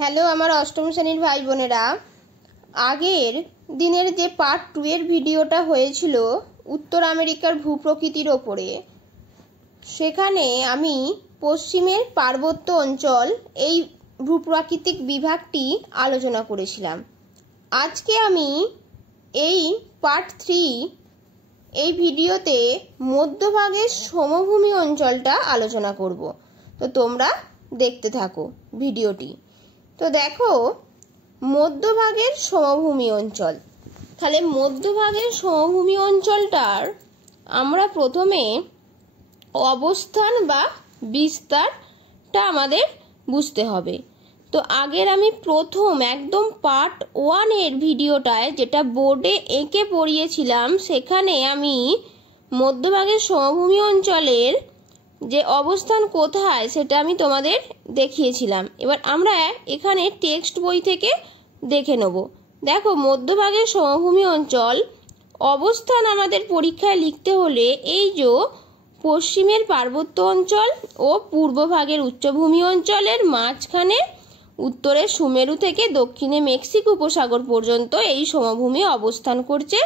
Hello আমার অষ্টম শ্রেণীর ভাই বোনেরা, আগের দিনের যে পার্ট 2 এর ভিডিওটা হয়েছিল উত্তর আমেরিকার ভূপ্রকৃতির ওপরে, সেখানে আমি পশ্চিমের পার্বত্য অঞ্চল এই ভূপ্রাকৃতিক বিভাগটি আলোচনা করেছিলাম। আজকে আমি এই পার্ট 3 এই ভিডিওতে মধ্যভাগের সমভূমি অঞ্চলটা আলোচনা করব। তো তোমরা দেখতে থাকো ভিডিওটি। তো দেখো, মধ্যভাগের সমভূমি অঞ্চল। তাহলে মধ্যভাগের সমভূমি অঞ্চলটার আমরা প্রথমে অবস্থান বা বিস্তারটা আমাদের বুঝতে হবে। তো আগের আমি প্রথম একদম পার্ট 1 এর ভিডিওটায় যেটা বোর্ডে এঁকে পড়িয়েছিলাম, সেখানে আমি মধ্যভাগের সমভূমি অঞ্চলের যে অবস্থান কোথায় সেটা আমি তোমাদের দেখিয়েছিলাম। এবার আমরা এখানে টেক্সট বই থেকে দেখে নেব। দেখো, মধ্যভাগের সমভূমি অঞ্চল অবস্থান আমাদের পরীক্ষায় লিখতে হলে এই যে পশ্চিমের পার্বত্য অঞ্চল ও পূর্বভাগের উচ্চভূমি অঞ্চলের মাঝখানে উত্তরের সুমেরু থেকে দক্ষিণে মেক্সিকো উপসাগর পর্যন্ত এই সমভূমি অবস্থান করছে,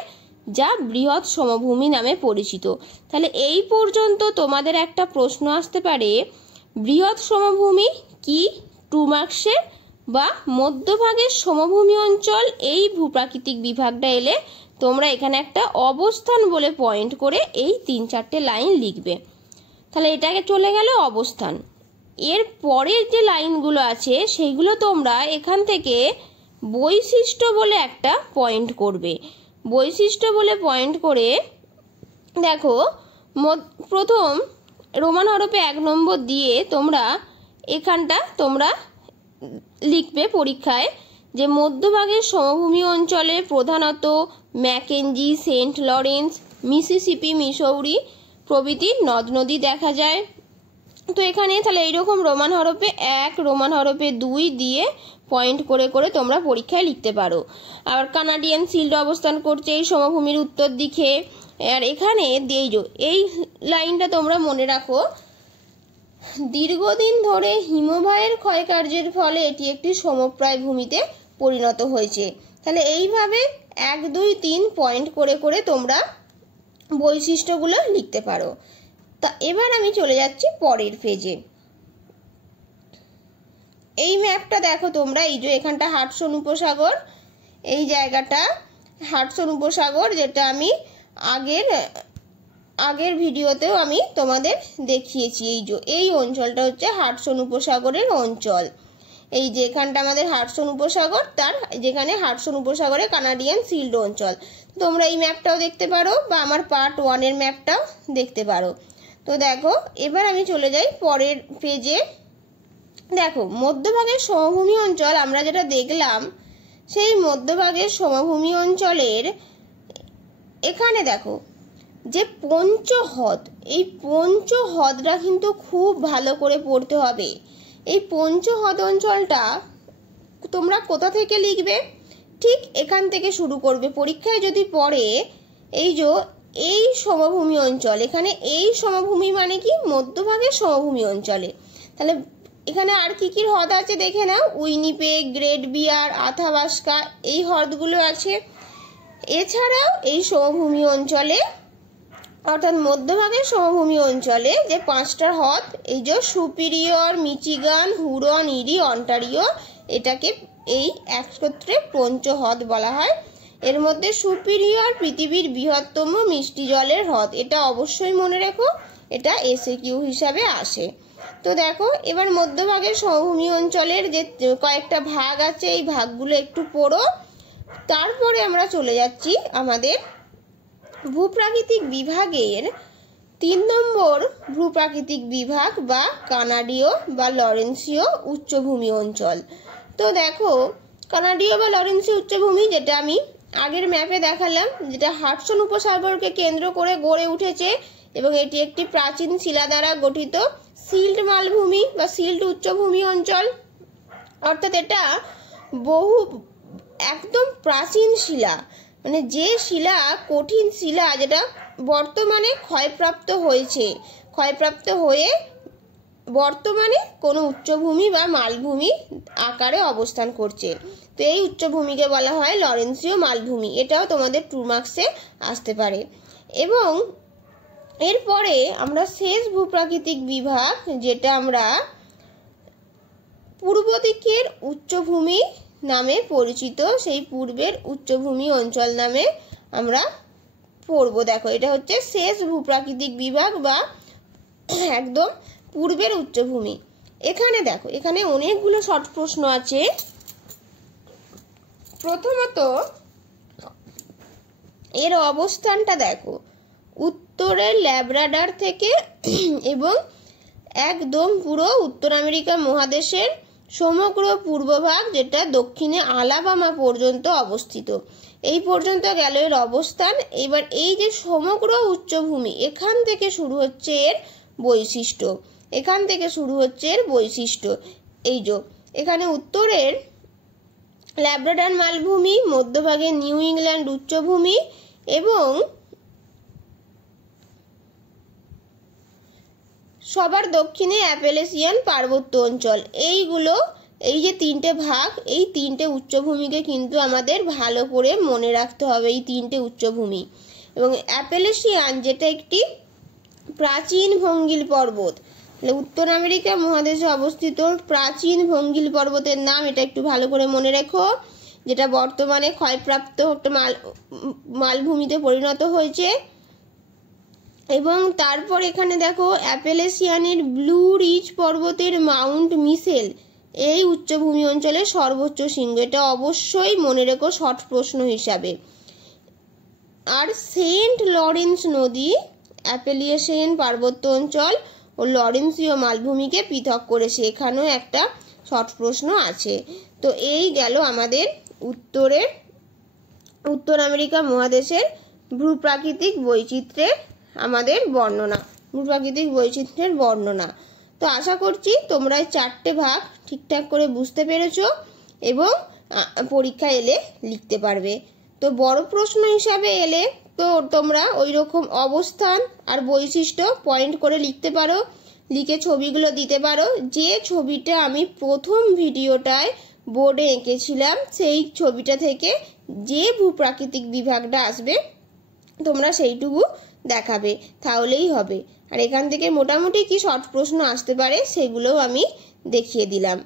যা বৃহৎ সমভূমি নামে পরিচিত। তাহলে এই পর্যন্ত তোমাদের একটা প্রশ্ন আসতে পারে, বৃহৎ সমভূমি কি 2 মার্কসের, বা মধ্যভাগের সমভূমি অঞ্চল এই ভূপ্রাকৃতিক বিভাগটা এলে তোমরা এখানে একটা অবস্থান বলে পয়েন্ট করে এই 3-4টে লাইন লিখবে। তাহলে এটাকে চলে গেল অবস্থান। এর পরের যে লাইনগুলো আছে সেইগুলো তোমরা এখান থেকে বৈশিষ্ট্য বলে একটা পয়েন্ট করবে। বৈশিষ্ট্য বলে পয়েন্ট করে দেখো, প্রথম রোমান হরফে 1 নম্বর দিয়ে তোমরা এখানটা তোমরা লিখবে পরীক্ষায় যে মধ্যভাগের সমভূমি অঞ্চলে প্রধানত Mackenzie, Saint Lawrence, Mississippi, Missouri প্রভৃতি নদ নদী দেখা যায়। তো এখানে তাহলে এইরকম রোমান হরফে 1, রোমান হরফে 2 দিয়ে পয়েন্ট করে করে তোমরা পরীক্ষায় লিখতে পারো। আর কানাডিয়ান শিল্ড অবস্থান করছে এই সমভূমির উত্তর দিকে। আর এখানে এই লাইনটা তোমরা মনে রাখো, দীর্ঘদিন ধরে হিমবাহের ক্ষয়কার্যের ফলে এটি একটি সমপ্রায় ভূমিতে পরিণত হয়েছে। তাহলে এইভাবে 1, 2, 3 পয়েন্ট করে করে তোমরা বৈশিষ্ট্যগুলো লিখতে পারো। তা এবার আমি চলে যাচ্ছি পরের পেজে। এই ম্যাপটা দেখো তোমরা, এই যে এখানটা হাডসন উপসাগর, এই জায়গাটা হাডসন উপসাগর, যেটা আমি আগের ভিডিওতেও আমি তোমাদের দেখিয়েছি। এই অঞ্চলটা হচ্ছে হাডসন উপসাগরের অঞ্চল। এই যে এখানটা আমাদের হাডসন উপসাগর, তার যেখানে হাডসন উপসাগরে কানাডিয়ান শিল্ড অঞ্চল। তোমরা এই ম্যাপটাও দেখতে পারো বা আমার পার্ট 1 এর ম্যাপটাও দেখতে পারো। তো দেখো, এবার আমি চলে যাই পরের পেজে। দেখো, মধ্যভাগের সমভূমি অঞ্চল আমরা যেটা দেখলাম, সেই মধ্যভাগের সমভূমি অঞ্চলের এখানে দেখো যে পঞ্চহ্রদ, এই পঞ্চহ্রদটা কিন্তু খুব ভালো করে পড়তে হবে। এই পঞ্চহ্রদ অঞ্চলটা তোমরা কোথা থেকে লিখবে? ঠিক এখান থেকে শুরু করবে। পরীক্ষায় যদি পড়ে এই সমভূমি অঞ্চল, এখানে এই সমভূমি মানে কি মধ্যভাগের সমভূমি অঞ্চলে। তাহলে এখানে আর কি কি হ্রদ আছে দেখে নাও। উইনিপেগ, গ্রেট বিয়ার, আথাবাস্কা, এই হ্রদগুলো আছে। এছাড়াও এই সমভূমি অঞ্চলে অর্থাৎ মধ্যভাগের সমভূমি অঞ্চলে যে 5টা হ্রদ, এই যে সুপিরিয়র, মিচিগান, হুরন, ইরি, অন্টারিও, এটাকে এই একত্রে পঞ্চহ্রদ বলা হয়। এর মধ্যে সুপিরিয়র পৃথিবীর বৃহত্তম মিষ্টি জলের হ্রদ, এটা অবশ্যই মনে রেখো, এটা এসএকিউ হিসাবে আসে। তো দেখো, এবার মধ্যভাগের সমভূমি অঞ্চলের যে কয়েকটা ভাগ আছে, এই ভাগগুলো একটু পড়ো। তারপরে আমরা চলে যাচ্ছি আমাদের ভূপ্রাকৃতিক বিভাগের 3 নম্বর ভূপ্রাকৃতিক বিভাগ বা কানাডীয় বা লরেন্সীয় উচ্চভূমি অঞ্চল। তো দেখো, কানাডীয় বা লরেন্সীয় উচ্চভূমি যেটা আমি আগের ম্যাপে দেখালাম, যেটা হাডসন উপসাগরকে কেন্দ্র করে গড়ে উঠেছে এবং এটি একটি প্রাচীন শিলা দ্বারা গঠিত সিল্ট মালভূমি বা সিল্ট উচ্চভূমি অঞ্চল। অর্থাৎ এটা একদম প্রাচীন শিলা, মানে যে শিলা, কঠিন শিলা যেটা বর্তমানে ক্ষয়প্রাপ্ত হয়ে বর্তমানে কোনো উচ্চভূমি বা মালভূমি আকারে অবস্থান করছে। তো এই উচ্চভূমিকে বলা হয় লরেন্সীয় মালভূমি। এটাও তোমাদের 2 মার্কসে আসতে পারে। এবং এরপরে আমরা শেষ ভূপ্রাকৃতিক বিভাগ, যেটা আমরা পূর্ব দিকের উচ্চভূমি নামে পরিচিত, সেই পূর্বের উচ্চভূমি অঞ্চল নামে আমরা পড়ব। দেখো, এটা হচ্ছে শেষ ভূপ্রাকৃতিক বিভাগ বা একদম পূর্বের উচ্চভূমি। এখানে দেখো, এখানে অনেকগুলো শর্ট প্রশ্ন আছে। প্রথমত এর অবস্থানটা দেখো, উত্তরের ল্যাব্রাডর থেকে এবং একদম পুরো উত্তর আমেরিকা মহাদেশের সমগ্র পূর্বভাগ, যেটা দক্ষিণে আলাবামা পর্যন্ত অবস্থিত। এই পর্যন্ত গেল এর অবস্থান। এবার এই যে সমগ্র উচ্চভূমি, এখান থেকে শুরু হচ্ছে এর বৈশিষ্ট্য, এখান থেকে শুরু হচ্ছে এর বৈশিষ্ট্য। এই যে এখানে উত্তরের ল্যাব্রাডর মালভূমি, মধ্যভাগে নিউ ইংল্যান্ড উচ্চভূমি এবং সবার দক্ষিণে অ্যাপেলেসিয়ান পার্বত্য অঞ্চল। এইগুলো, এই যে 3টে ভাগ, এই 3টে উচ্চভূমিকে কিন্তু আমাদের ভালো করে মনে রাখতে হবে, এই 3টে উচ্চভূমি। এবং অ্যাপেলেসিয়ান, যেটা একটি প্রাচীন ভঙ্গিল পর্বত, উত্তর আমেরিকা মহাদেশে অবস্থিত প্রাচীন ভঙ্গিল পর্বতের নাম, এটা একটু ভালো করে মনে রেখো, যেটা বর্তমানে ক্ষয়প্রাপ্ত একটা মালভূমিতে পরিণত হয়েছে। এবং তারপর এখানে দেখো অ্যাপেলেসিয়ানের ব্লু রিজ পর্বতের মাউন্ট মিশেল এই উচ্চভূমি অঞ্চলের সর্বোচ্চ শৃঙ্গ। এটা অবশ্যই মনে রেখো শর্ট প্রশ্ন হিসাবে। আর সেন্ট লরেন্স নদী অ্যাপেলিয়েশিয়ান পার্বত্য অঞ্চল ও লরেন্সীয় মালভূমিকে পৃথক করেছে, এখানেও একটা শর্ট প্রশ্ন আছে। তো এই গেল আমাদের উত্তর আমেরিকা মহাদেশের ভূপ্রাকৃতিক বৈচিত্র্যের আমাদের বর্ণনা, ভূপ্রাকৃতিক বৈচিত্র্যের বর্ণনা। তো আশা করছি তোমরা এই 4টে ভাগ ঠিকঠাক করে বুঝতে পেরেছো এবং পরীক্ষায় এলে লিখতে পারবে। তো বড় প্রশ্ন হিসাবে এলে তো তোমরা ওই রকম অবস্থান আর বৈশিষ্ট্য পয়েন্ট করে লিখতে পারো, লিখে ছবিগুলো দিতে পারো। যে ছবিটা আমি প্রথম ভিডিওটায় বোর্ডে এঁকেছিলাম, সেই ছবিটা থেকে যে ভূপ্রাকৃতিক বিভাগটা আসবে তোমরা সেইটুকু দেখাবে, তাহলেই হবে। আর এখান থেকে মোটামুটি কি শর্ট প্রশ্ন আসতে পারে সেগুলোও আমি দেখিয়ে দিলাম।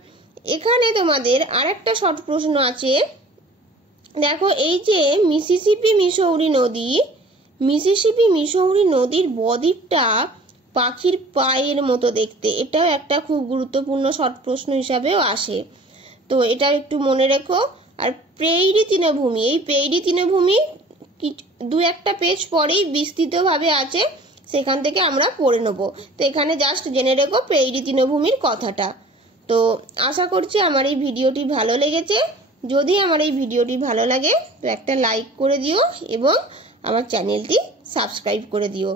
এখানে তোমাদের আরেকটা শর্ট প্রশ্ন আছে। দেখো, এই যে মিসিসিপি মিসৌরি নদীর বদ্বীপটা পাখির পায়ের মতো দেখতে, এটাও একটা খুব গুরুত্বপূর্ণ শর্ট প্রশ্ন হিসাবেও আসে। তো এটা একটু মনে রেখো। আর প্রেইরি তৃণভূমি, এই প্রেইরি তৃণভূমি 2-1টা পেজ পরেই বিস্তৃতভাবে আছে, সেখান থেকে আমরা পড়ে নেব। তো এখানে জাস্ট জেনে রেখো প্রেইরি তৃণভূমির কথাটা। তো আশা করছি আমার এই ভিডিওটি ভালো লেগেছে। যদি আমার এই ভিডিওটি ভালো লাগে তো একটা লাইক করে দিও এবং আমার চ্যানেলটি সাবস্ক্রাইব করে দিও।